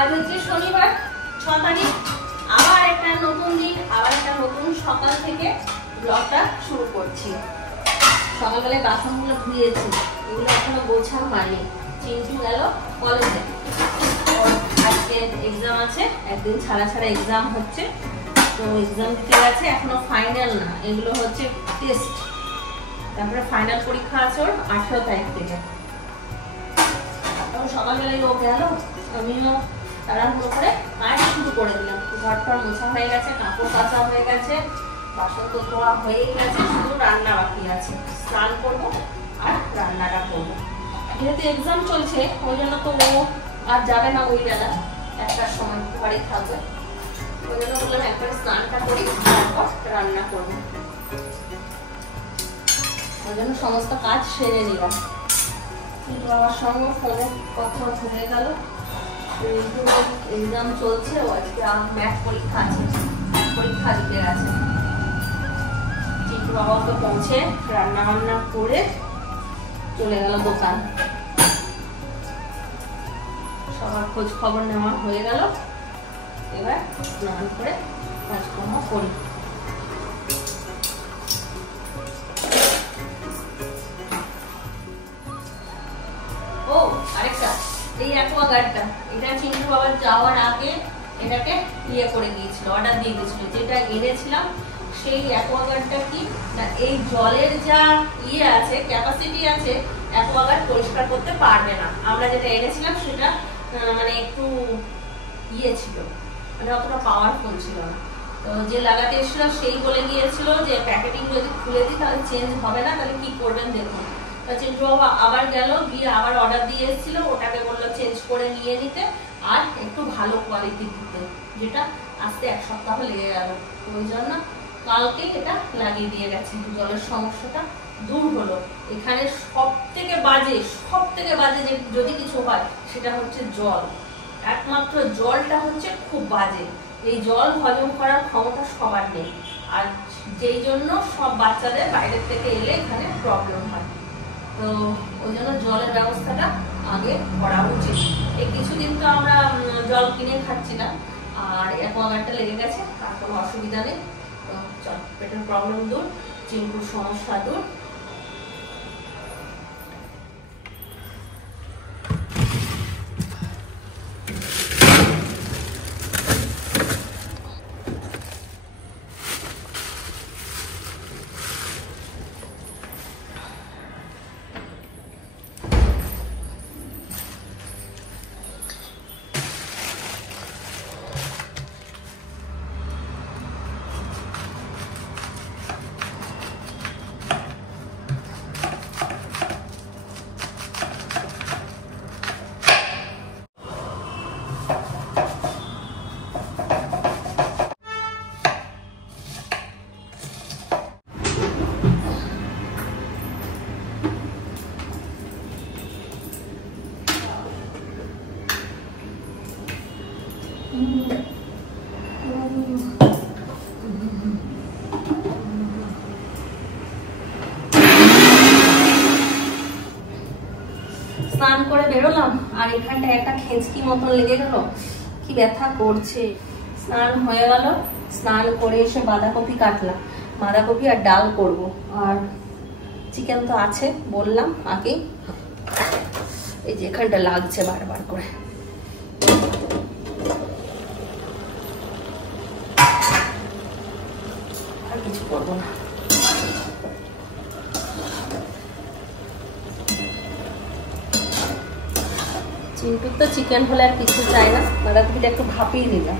আজ হচ্ছে শনিবার 6 তারিখ, আবার একটা নতুন দিন, আবার একটা নতুন সকাল থেকে ব্লগটা শুরু করছি। সকালবেলায় বাসনগুলো ধুয়েছি, এগুলো এখনো গোছা হয়নি। চিন্টু গেল কলেজে, আজকে এক্সাম আছে, একদিন ছাড়া ছাড়া এক্সাম হচ্ছে, তো এক্সাম দিতে গেছে, এখনো ফাইনাল না, এগুলো হচ্ছে টেস্ট। তারপরে ফাইনাল পরীক্ষা আছে ওর 18 তারিখ থেকে। সকালবেলায় ও গেল, আমিও তাড়াহুড়ো করে কাজ শুরু করে দিলাম। ঘরটার মোছা হয়ে গেছে, কাপড় কাচা হয়ে গেছে, বাসন তো ধোয়া হয়ে গেছে, শুধু রান্না বাকি আছে। স্নান করবো আর রান্নাটা করবো। যেহেতু এক্সাম চলছে ওই জন্য তো ও আর যাবে না, ওই বেলা 1টার সময় ঘরে থাকবে, ওই জন্য বললাম একবার স্নানটা করি তারপর রান্না করবো। ওই জন্য সমস্ত কাজ সেরে নিলাম। কিন্তু বাবার সঙ্গে ফোনে কথা হয়ে গেল, এক্সাম চলছে, ও আজকে ম্যাথ পরীক্ষা আছে, পরীক্ষা দিতে গেছে। চিন্টু বাবা তো পৌঁছে রান্না বান্না করে চলে গেল দোকান। সবার খোঁজ খবর নেওয়া হয়ে গেল, এবার স্নান করে কাজকর্ম করি। ও আরেকটা, এই অ্যাকোয়াগার্ডটা, এটা চিন্টু বাবার যাওয়ার আগে এটাকে ইয়ে করে দিয়েছিল, অর্ডার দিয়ে দিয়েছিল। যেটা এনেছিলাম সেই অ্যাকোয়াগার্ডটা কি না, এই জলের যা ইয়ে আছে, ক্যাপাসিটি আছে, অ্যাকোয়াগার্ড পরিষ্কার করতে পারবে না। আমরা যেটা এনেছিলাম সেটা মানে একটু ইয়ে ছিল, মানে অতটা পাওয়ারফুল ছিল না। তো যে লাগাতে এসেছিল সেই বলে গিয়েছিল যে প্যাকেটিং যদি খুলে দিই তাহলে চেঞ্জ হবে না, তাহলে কি করবেন দেখুন। চিন্টু বাবা আবার গেল, গিয়ে আবার অর্ডার দিয়ে এসেছিল, ওটাকে বললো চেঞ্জ করে নিয়ে নিতে আর একটু ভালো কোয়ালিটি দিতে, যেটা আসতে 1 সপ্তাহ লেগে গেল। ওই জন্য কালকে এটা লাগিয়ে দিয়ে গেছে, জলের সমস্যাটা দূর হলো। এখানে সব থেকে বাজে যে যদি কিছু হয় সেটা হচ্ছে জল। একমাত্র জলটা হচ্ছে খুব বাজে। এই জল হজম করার ক্ষমতা সবার নেই, আর যেই জন্য সব বাচ্চাদের বাইরের থেকে এলে এখানে প্রবলেম হয়। তো ওই জন্য জলের ব্যবস্থাটা আগে করা উচিত। এই কিছুদিন তো আমরা জল কিনে খাচ্ছি না, আর অ্যাকোয়াগার্ডটা লেগে গেছে, তার কোনো অসুবিধা নেই। তো চল, পেটের প্রবলেম দূর, চিন্টুর সমস্যা দূর। স্নান করে বেরোলাম, আর এখানটা একটা খেঁচকি মতন লেগে গেল, কি ব্যথা করছে। স্নান হয়ে গেল, স্নান করে এসে বাঁধাকপি কাটলাম, বাঁধাকপি আর ডাল করব। আর চিকেন তো আছে বললাম আগেই, এই যে এখানটা লাগছে বারবার করে। আর কিছু করবো না। চিন্টুর তো চিকেন হলে আর কিছু চাই না, বাঁধাকপিটা একটু ভাপিয়ে দিলাম।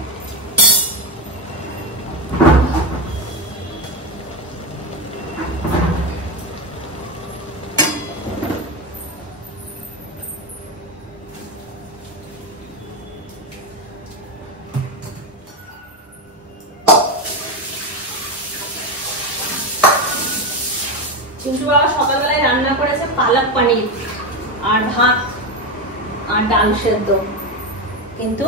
চিন্টু বাবা সকালবেলায় রান্না করেছে পালক পনির আর ভাত আর ডাল সেদ্ধ, কিন্তু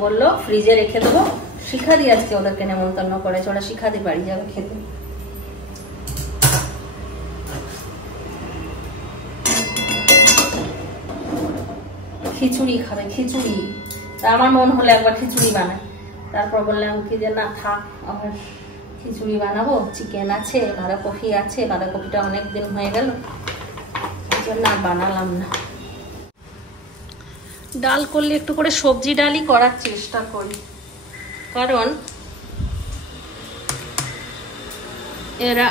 বললো ফ্রিজে রেখে দেবো। শিখাদি আজকে ওদেরকে নেমন্তন্ন করেছে, ওরা শিখাদি বাড়ি যাবে খেতে। খিচুড়ি খাবে, খিচুড়ি। তা আমার মন হলো একবার খিচুড়ি বানাই, তারপর বললাম কি যে না থাক, আবার খিচুড়ি বানাবো, চিকেন আছে, বাঁধাকপি আছে, বাঁধাকপিটা অনেক দিন হয়ে গেল, এই জন্য আর বানালাম না। ডাল করলে একটু করে সবজি ডালই করার চেষ্টা করি, কারণ এরা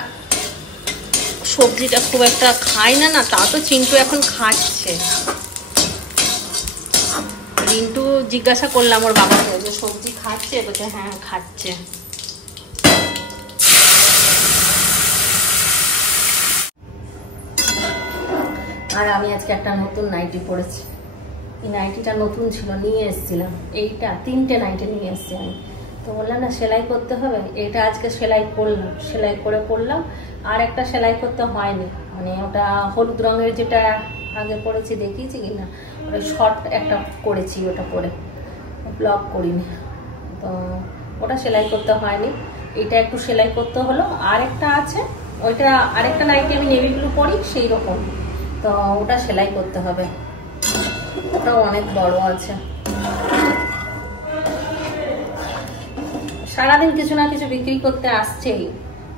সবজিটা খুব একটা খায় না, তা তো চিন্টু এখন খাচ্ছে। রিন্টু জিজ্ঞাসা করলাম ওর বাবাকে যে সবজি খাচ্ছে, বলছে হ্যাঁ খাচ্ছে। আর আমি আজকে একটা নতুন নাইটি পরেছি, এই নাইটিটা নতুন ছিল, নিয়ে এসেছিলাম, এইটা 3টে নাইটি নিয়ে এসেছি আমি, তো বললাম না সেলাই করতে হবে, এটা আজকে সেলাই করলাম, সেলাই করে পরলাম। আর একটা সেলাই করতে হয়নি, মানে ওটা হলুদ রঙের যেটা আগে পরেছি দেখিয়েছি কিনা, ওটা শর্ট একটা করেছি, ওটা পরে ব্লগ করিনি, তো ওটা সেলাই করতে হয়নি, এটা একটু সেলাই করতে হলো। আর একটা আছে, ওইটা আরেকটা নাইটি আমি নেভি ব্লু পরি সেই রকম, তো ওটা সেলাই করতে হবে, ওটাও অনেক বড় আছে। সারাদিন কিছু না কিছু বিক্রি করতে আসছেই,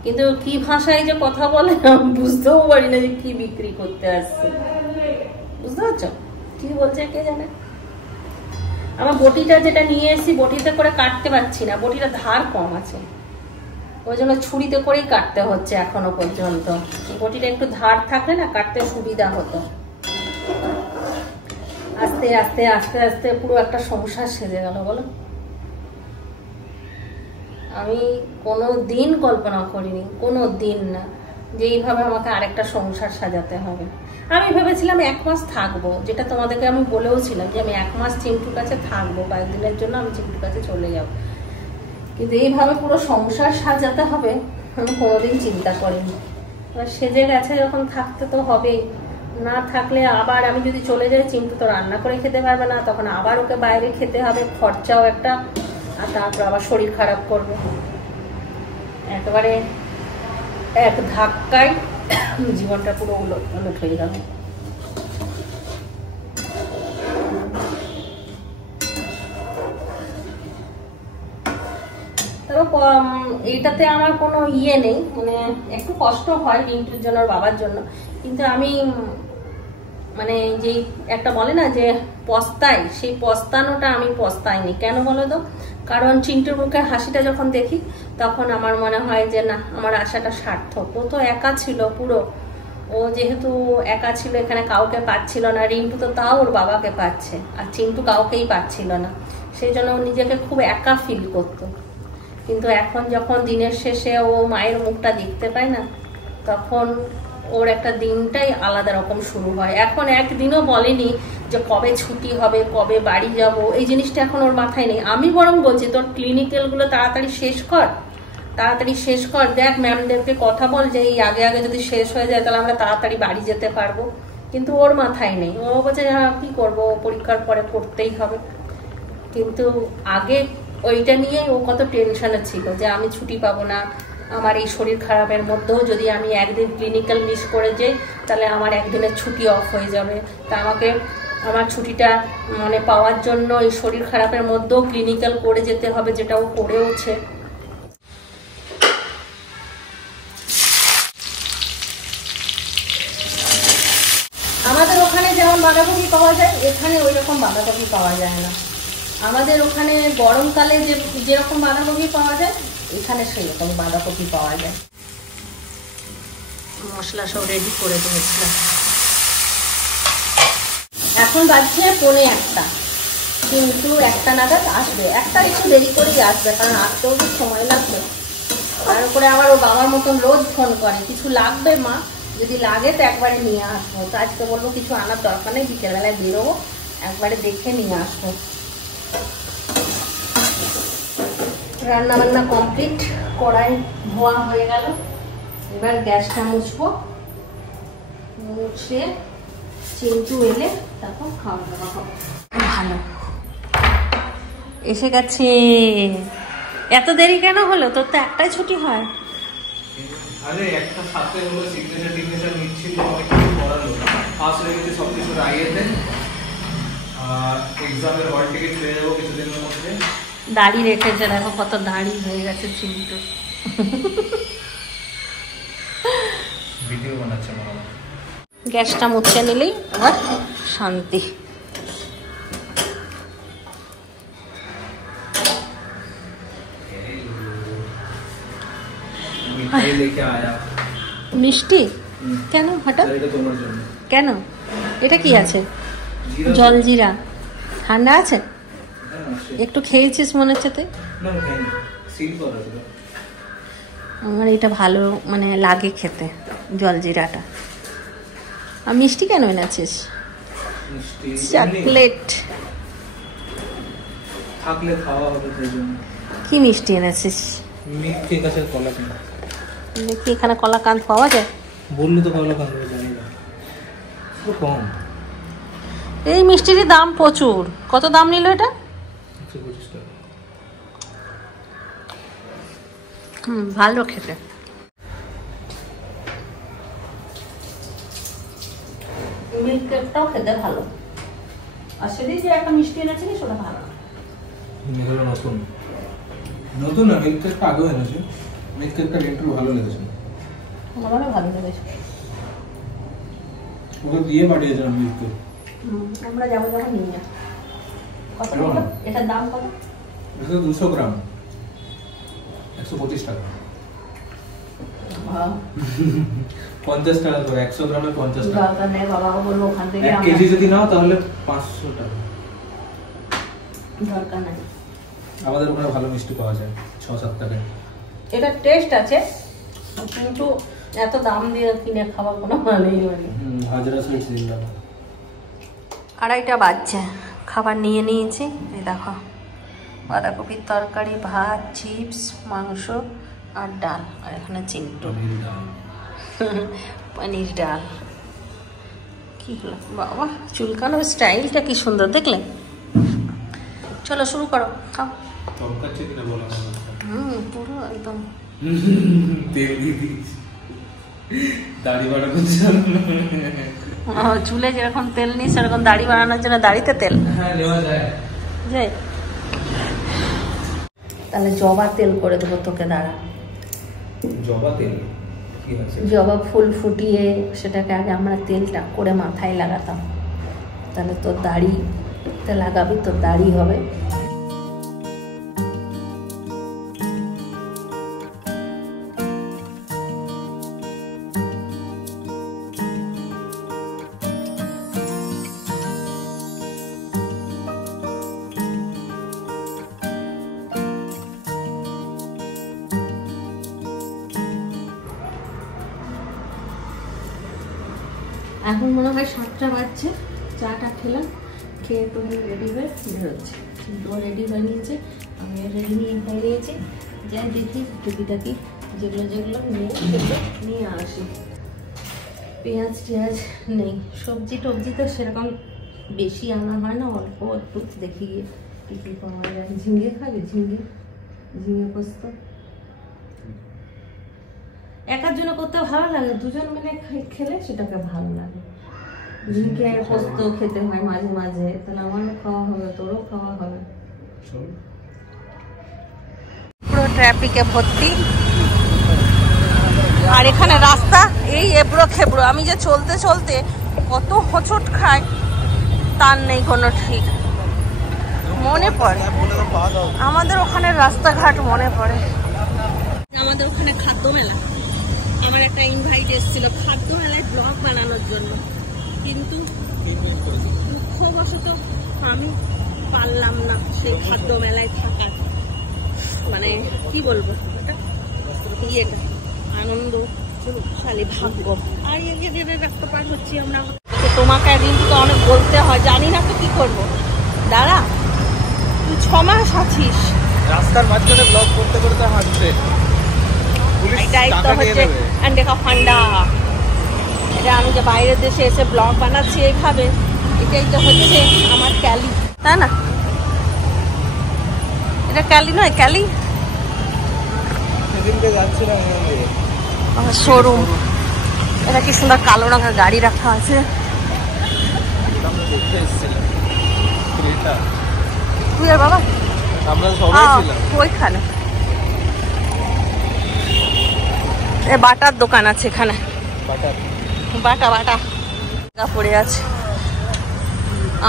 কিন্তু কি ভাষায় যে কথা বলে বুঝতেও পারি না যে কি বিক্রি করতে আসছে, বুঝতে পারছো কি বলছে কে জানে। আমার বটিটা যেটা নিয়ে এসেছি, বটিতে করে কাটতে পারছি না, বটিটা ধার কম আছে, ওই জন্য ছুরিতে করেই কাটতে হচ্ছে এখনো পর্যন্ত। বটিটা একটু ধার থাকলে না কাটতে সুবিধা হতো। আস্তে আস্তে আস্তে আস্তে পুরো একটা সংসার সেজে গেল বলো। আমি কোনো দিন কল্পনা করিনি, কোনো দিন না, যে এইভাবে আমাকে আরেকটা সংসার সাজাতে হবে। আমি ভেবেছিলাম 1 মাস থাকবো, যেটা তোমাদেরকে আমি বলেও ছিলাম যে আমি 1 মাস চিন্টুর কাছে থাকবো, কয়েকদিনের জন্য আমি চিন্টুর কাছে চলে যাব, কিন্তু এইভাবে পুরো সংসার সাজাতে হবে আমি কোনোদিন চিন্তা করিনি। সেজে গেছে যখন থাকতে তো হবেই, না থাকলে আবার আমি যদি চলে যাই চিন্টু তো রান্না করে খেতে পারবে না, তখন আবার ওকে বাইরে খেতে হবে, খরচাও একটা, আর তারপর আবার শরীর খারাপ করবে। একেবারে এক ধাক্কায় জীবনটা পুরো উলট হয়ে গেল। এইটাতে আমার কোনো ইয়ে নেই, মানে একটু কষ্ট হয় রিন্টুর জন্য, বাবার জন্য, কিন্তু আমি মানে যেই একটা বলে না যে পস্তাই, সেই পস্তানোটা আমি পস্তাইনি। কেন বলো তো? কারণ চিন্টুর মুখে হাসিটা যখন দেখি তখন আমার মনে হয় যে না, আমার আশাটা সার্থক। ও তো একা ছিল পুরো, ও যেহেতু একা ছিল, এখানে কাউকে পাচ্ছিল না, রিন্টু তো তাও ওর বাবাকে পাচ্ছে, আর চিন্টু কাউকেই পাচ্ছিল না, সেই জন্য ও নিজেকে খুব একা ফিল করতো। কিন্তু এখন যখন দিনের শেষে ও মায়ের মুখটা দেখতে পায় না, তখন ওর একটা দিনটাই আলাদা রকম শুরু হয়। এখন একদিনও বলেনি যে কবে ছুটি হবে, কবে বাড়ি যাব, এই জিনিসটা এখন ওর মাথায় নেই। আমি বরং বলছি তোর ক্লিনিক্যালগুলো তাড়াতাড়ি শেষ কর, তাড়াতাড়ি শেষ কর, দেখ ম্যামদেরকে কথা বল যে এই আগে আগে যদি শেষ হয়ে যায় তাহলে আমরা তাড়াতাড়ি বাড়ি যেতে পারবো, কিন্তু ওর মাথায় নেই। ও বলছে হ্যাঁ কি করবো, পরীক্ষার পরে করতেই হবে। কিন্তু আগে ওইটা নিয়েই ও কত টেনশনে ছিল যে আমি ছুটি পাবো না, আমার এই শরীর খারাপের মধ্যেও যদি আমি একদিন ক্লিনিক্যাল মিস করে যাই তাহলে আমার একদিনের ছুটি অফ হয়ে যাবে, তা আমাকে আমার ছুটিটা মানে পাওয়ার জন্য এই শরীর খারাপের মধ্যেও ক্লিনিক্যাল করে যেতে হবে, যেটা ও করেওছে। আমাদের ওখানে যেমন বাঁধাকপি পাওয়া যায়, এখানে ওই রকম বাঁধাকপি পাওয়া যায় না। আমাদের ওখানে গরমকালে যেরকম বাঁধাকপি পাওয়া যায়, এখানে সেই রকম বাঁধাকপি পাওয়া যায়। মশলা সব রেডি করে দিয়েছিলাম। এখন বাজছে 1:45, কিন্তু 1টা নাগাদ আসবে, 1টার একটু দেরি করেই আসবে, কারণ আসতেও তো সময় লাগবে। তারপরে আবার ও বাবার মতন রোজ ফোন করে কিছু লাগবে মা, যদি লাগে তো একবারে নিয়ে আসবো। তো আজকে বলবো কিছু আনার দরকার নেই, বিকেলবেলায় বেরোবো, একবারে দেখে নিয়ে আসবো। রান্না বান্না কমপ্লিট, কড়াই ধোয়া হয়ে গেল, এবার গ্যাসটা মুছবো, মুছে চিন্টু এলে তারপর খাওয়া দাওয়া হবে। ভালো এসে গেছে। এত দেরি কেন হলো? তোর তো একটাই ছুটি হয়। আরে একটা সাথে হলো সিগনেচার নিচ্ছিল, অনেক কিছু করালো, ফার্স্ট লেগেছে সব কিছু রাইয়েতে, এক্সামের হল টিকিট পেয়ে যাবো কিছুদিনের মধ্যে। দাড়ি রেখেছে, দেখো কত দাড়ি হয়ে গেছে চিন্টু। ভিডিও বানাচ্ছে মনে হয়। গ্যাসটা মুছে নিলেই আবার শান্তি। মিঠাই লেকে আয়া। মিষ্টি কেন হঠাৎ? এটা তোমার জন্য। কেন? এটা কি আছে? জলজিরা। ঠান্ডা আছে? একটু খেয়েছিস মনে হচ্ছে তুই? না খাইনি, সিল করা ছিল। আমার এটা ভালো মানে লাগে খেতে, জলজিরাটা। আর মিষ্টি কেন এনেছিস? মিষ্টি চকলেট থাকলে খাওয়া হবে সেই জন্য। কি মিষ্টি এনেছিস? মিষ্টি কাছে কলা কিনা দেখি এখানে কলাকান্দ পাওয়া যায়? বললি তো কলা কান্দ জানি না, কম। এই মিষ্টির দাম প্রচুর। কত দাম নিল এটা? 125 টাকা। ভালো খেতে। মিল্ক কেকটাও খেতে ভালো। আর সেদিন যে একটা মিষ্টি এনেছিলি সেটা ভালো না। এগুলো নতুন নতুন না, মিল্ক কেকটা আগেও এনেছে। মিল্ক কেকটা একটু ভালো লেগেছে, আমারও ভালো লেগেছে। ওটা দিয়ে পাঠিয়েছিলাম মিল্ক কেক। আমরা যাবো যখন নিয়ে যা। কত টাকা এটার দাম? কত? এটা 200 গ্রাম 125 টাকা। 50 টাকা করে, 100 গ্রামে 50 টাকা। দরকার নেই, বাবাকে বলবো ওখান থেকে। 1 কেজি যদি নাও তাহলে 500 টাকা। দরকার নাই। আমাদের ওখানে ভালো মিষ্টি পাওয়া যায় 6-7 টাকায়। এটা টেস্ট আছে, কিন্তু এত দাম দিয়ে কিনে খাওয়ার কোনো মানেই নেই। হাজরা সুইটস জিন্দাবাদ। 2:30 বাজছে, খাবার নিয়ে নিয়েছি। এই দেখো বাঁধাকপির তরকারি, ভাত, চিপস, মাংস আর ডাল। আর এখানে চিন্টু পনির ডাল। কি হলো বাবা, চুলকানোর স্টাইলটা কি সুন্দর দেখলে। চলো শুরু করো, খাও। তরকারি কিনা বলা পুরো একদম তেল দিয়ে দিয়েছি, দাড়ি বাড়া করছে। চুলে যেরকম তেল নিই সেরকম দাড়ি বানানোর জন্য দাড়িতে তেল। হ্যাঁ নেওয়া যায়। যাই তাহলে জবা তেল করে দেবো তোকে, দাঁড়া। জবা তেল কি আছে? জবা ফুল ফুটিয়ে সেটাকে আগে আমরা তেলটা করে মাথায় লাগাতাম, তাহলে তোর দাড়িতে লাগাবি, তোর দাড়ি হবে। এখন মনে হয় 7টা বাজছে। চাটা খেলাম, খেয়ে তো রেডি হয়ে বেরোচ্ছে। কিন্তু রেডি হয়ে নিয়েছে, আমি রেডি নিয়ে হয়ে নিয়েছি। যাই দেখি টুকিটাকি যেগুলো যেগুলো নিয়ে সেগুলো নিয়ে আসি। পেঁয়াজ টেঁয়াজ নেই, সবজি টবজি তো সেরকম বেশি আনা হয় না, অল্প একটু দেখি গিয়ে কী কী পাওয়া যায়। ঝিঙে খাবে? ঝিঙে পোস্ত একার জন্য করতে ভালো লাগে, দুজন মিলে খেলে সেটাকে ভালো লাগে। ঝিঙে পোস্ত খেতে হয় মাঝে মাঝে, তাহলে আমারও খাওয়া হবে, তোরও খাওয়া হবে। পুরো ট্রাফিকে ভর্তি। আর এখানে রাস্তা এই এবড়ো খেবড়ো। আমি যে চলতে চলতে কত হোঁচট খায় তার নেই কোনো ঠিক। মনে পড়ে আমাদের ওখানে রাস্তাঘাট, মনে পড়ে আমাদের ওখানে খাদ্য মেলা। আমার একটা ইনভাইট এসেছিল খাদ্য মেলায় ব্লগ বানানোর জন্য, কিন্তু দুঃখবশত আমি পারলাম না সেই খাদ্য মেলায় থাকার। মানে কি বলবো, ইয়েটা আনন্দশালী ভাগ্য। আর রাস্তা পার হচ্ছি আমরা। তোমাকে একদিন তো অনেক বলতে হয়, জানি না তো কি করবো। দাঁড়া, তুই 6 মাস আছিস রাস্তার মাঝখানে ব্লগ করতে করতে হাঁটছে। এটা আমি যে বাইরের দেশে এসে ব্লগ বানাচ্ছি এইভাবে, এটাই তো হচ্ছে আমার ক্যালি, তাই না? এটা ক্যালি নয়, ক্যালি শোরুম। এটা কি সুন্দর কালো রঙের গাড়ি রাখা আছে। তুই আর বাবা আমরা সবাই ছিলাম ওইখানে বাটার দোকান আছে এখানে, বাটা বাটা জায়গা পড়ে আছে,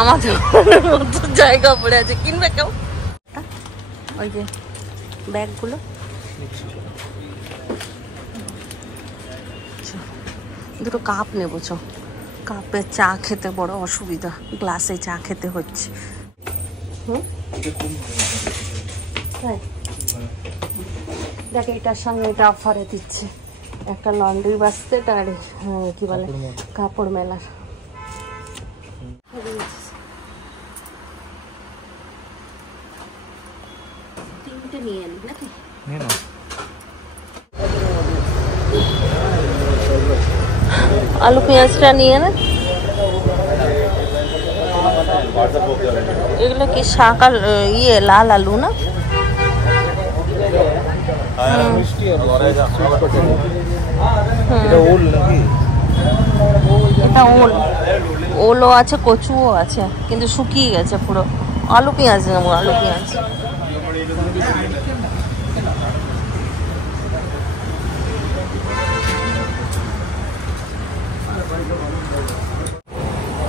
আমাদের মতো জায়গা পড়ে আছে। কিনবে কেউ? ওই যে ব্যাগগুলো দুটো কাপ নেবো। চ কাপে চা খেতে বড় অসুবিধা, গ্লাসে চা খেতে হচ্ছে। দেখ এটার সঙ্গে এটা অফারে দিচ্ছে, একটা লন্ড্রি বাস্কেট আর কি বলে কাপড় মেলার। তিনটে নিয়ে এলি নাকি? আলু পেঁয়াজটা নিয়ে না, এগুলো কি শাক আর ইয়ে লাল আলু না? এটা ওল, ওলও আছে কচুও আছে কিন্তু শুকিয়ে গেছে পুরো। আলু পেঁয়াজ নেবো, আলু পেঁয়াজ।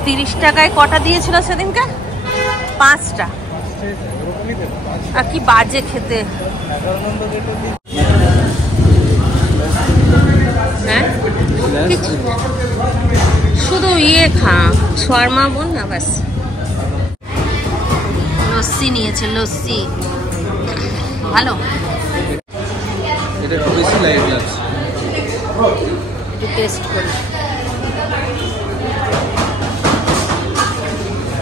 30 টাকায় কটা দিয়েছিল সেদিনকে? 5টা। আর কি বাজে খেতে। হ্যাঁ শুধু ইয়ে খা, শর্মা বল না ব্যাস। লস্যি নিয়েছে, লস্যি ভালো। এটা একটু বেশি লাইট লাগছে, একটু টেস্ট করি।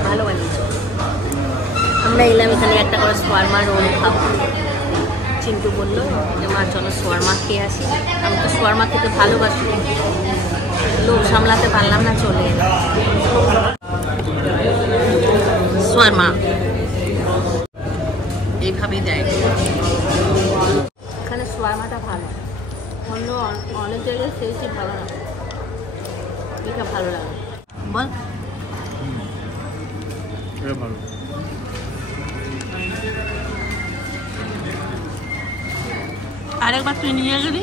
ভালো বানিয়েছে। আমরা এলাম এখানে একটা করে শর্মা রোল খাবো। চিন্টু বললো যে মা চলো শর্মা খেয়ে আসি। আমি তো শর্মা খেতে ভালোবাসি, লোক সামলাতে পারলাম না, চলে এলাম। শর্মা এইভাবেই দেয় এখানে, শর্মাটা ভালো। অন্য অনেক জায়গায় খেয়েছি ভালো না, এটা ভালো লাগে। বল ভালো। আরেকবার তুই নিয়ে গেলি।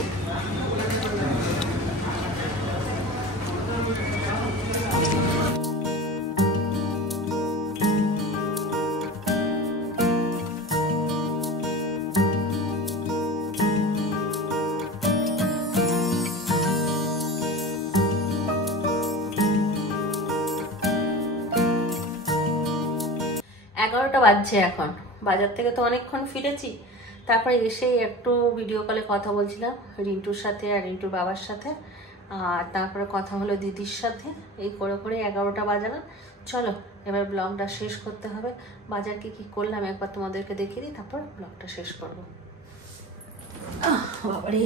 এগারোটা বাজছে এখন, বাজার থেকে তো অনেকক্ষণ ফিরেছি। তারপরে এসেই একটু ভিডিও কলে কথা বলছিলাম রিন্টুর সাথে আর রিন্টুর বাবার সাথে, আর তারপরে কথা হলো দিদির সাথে। এই করে করে 11টা বাজানো। চলো এবার ব্লগটা শেষ করতে হবে। বাজার কি করলাম একবার তোমাদেরকে দেখিয়ে দিই, তারপর ব্লগটা শেষ করবো। বাবারে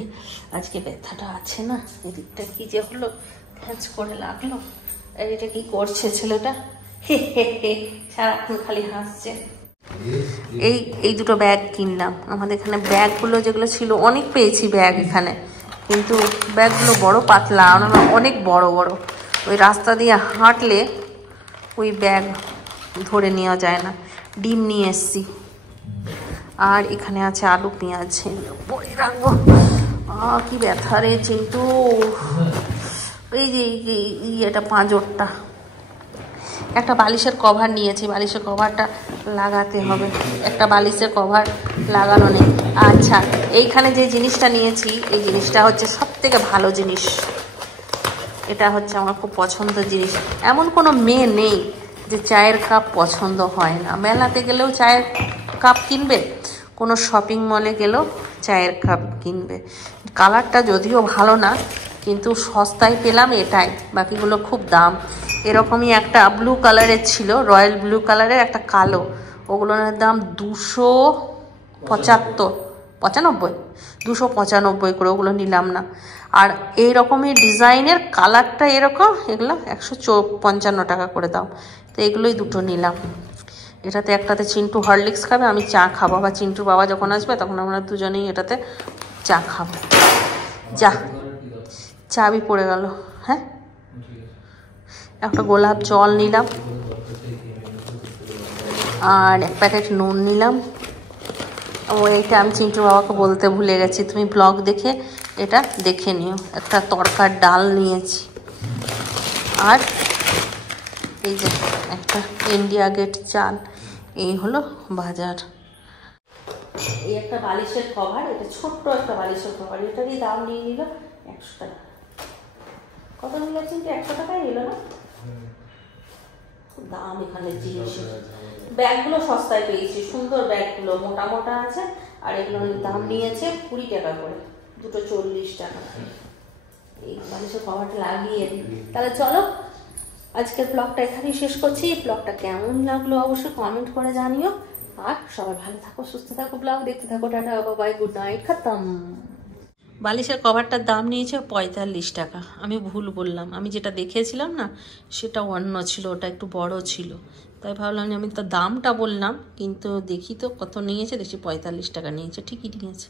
আজকে ব্যথাটা আছে না, এদিকটা কি যে হলো, ফ্যাঁচ করে লাগলো। আর এটা কি করছে ছেলেটা, হে হে হে, সারাক্ষণ খালি হাসছে। এই দুটো ব্যাগ কিনলাম। আমাদের এখানে ব্যাগগুলো যেগুলো ছিল অনেক পেয়েছি ব্যাগ এখানে, কিন্তু ব্যাগগুলো বড় পাতলা, অনেক বড় বড়। ওই রাস্তা দিয়ে হাঁটলে ওই ব্যাগ ধরে নেওয়া যায় না। ডিম নিয়ে এসছি, আর এখানে আছে আলু পেঁয়াজ, পরে রাখবো। কি ব্যথা রে চিন্টু। এই যে এটা পাঁজরটা, একটা বালিশের কভার নিয়েছি, বালিশের কভারটা লাগাতে হবে। একটা বালিশের কভার লাগানো নেই। আচ্ছা এইখানে যে জিনিসটা নিয়েছি, এই জিনিসটা হচ্ছে সবথেকে ভালো জিনিস। এটা হচ্ছে আমার খুব পছন্দের জিনিস। এমন কোনো মেয়ে নেই যে চায়ের কাপ পছন্দ হয় না। মেলাতে গেলেও চায়ের কাপ কিনবে, কোনো শপিং মলে গেলেও চায়ের কাপ কিনবে। কালারটা যদিও ভালো না, কিন্তু সস্তায় পেলাম এটাই, বাকিগুলো খুব দাম। এরকমই একটা ব্লু কালারের ছিল, রয়্যাল ব্লু কালারের, একটা কালো, ওগুলোর দাম 295 করে, ওগুলো নিলাম না। আর এইরকমই ডিজাইনের কালারটা এরকম, এগুলো 155 টাকা করে দাম। তো এগুলোই দুটো নিলাম। এটাতে একটাতে চিন্টু হরলিক্স খাবে, আমি চা খাবো। আবার চিন্টুর বাবা যখন আসবে তখন আমরা দুজনেই এটাতে চা খাবো। যা চাবি পড়ে গেল। হ্যাঁ একটা গোলাপ জল নিলাম। আর 1 প্যাকেট নুন নিলাম। ও এইটা আমি চিন্টু বাবাকে বলতে ভুলে গেছি, তুমি ব্লগ দেখে এটা দেখে নিও। একটা তরকার ডাল নিয়েছি। আর এই যে একটা ইন্ডিয়া গেট চাল। এই হলো বাজার। এই একটা বালিশের কভার, এটা ছোট্ট একটা বালিশের কভার, এটারই দাম নিয়ে নিল 100 টাকা। কত নিল চিন্টু? 100 টাকায় নিল না? দাম এখানে জিনিসের। ব্যাগগুলো সস্তায় পেয়েছি, সুন্দর ব্যাগগুলো মোটা মোটা আছে। আর এগুলোর দাম নিয়েছে 20 টাকা করে, দুটো 40 টাকা। এই বালিশের কভারটা লাগিয়ে দিই। তাহলে চলো আজকের ব্লগটা এখানেই শেষ করছি। ব্লগটা কেমন লাগলো অবশ্যই কমেন্ট করে জানিও। আর সবাই ভালো থাকো, সুস্থ থাকো, ব্লগ দেখতে থাকো। টাটা, বাই, গুড নাইট, খতম। বালিশের কভারটার দাম নিয়েছে 45 টাকা। আমি ভুল বললাম, আমি যেটা দেখেছিলাম না সেটা অন্য ছিল, ওটা একটু বড় ছিল। তাই ভাবলাম আমি তো দামটা বললাম, কিন্তু দেখি তো কত নিয়েছে, দেখছি 45 টাকা নিয়েছে। ঠিকই নিয়েছে।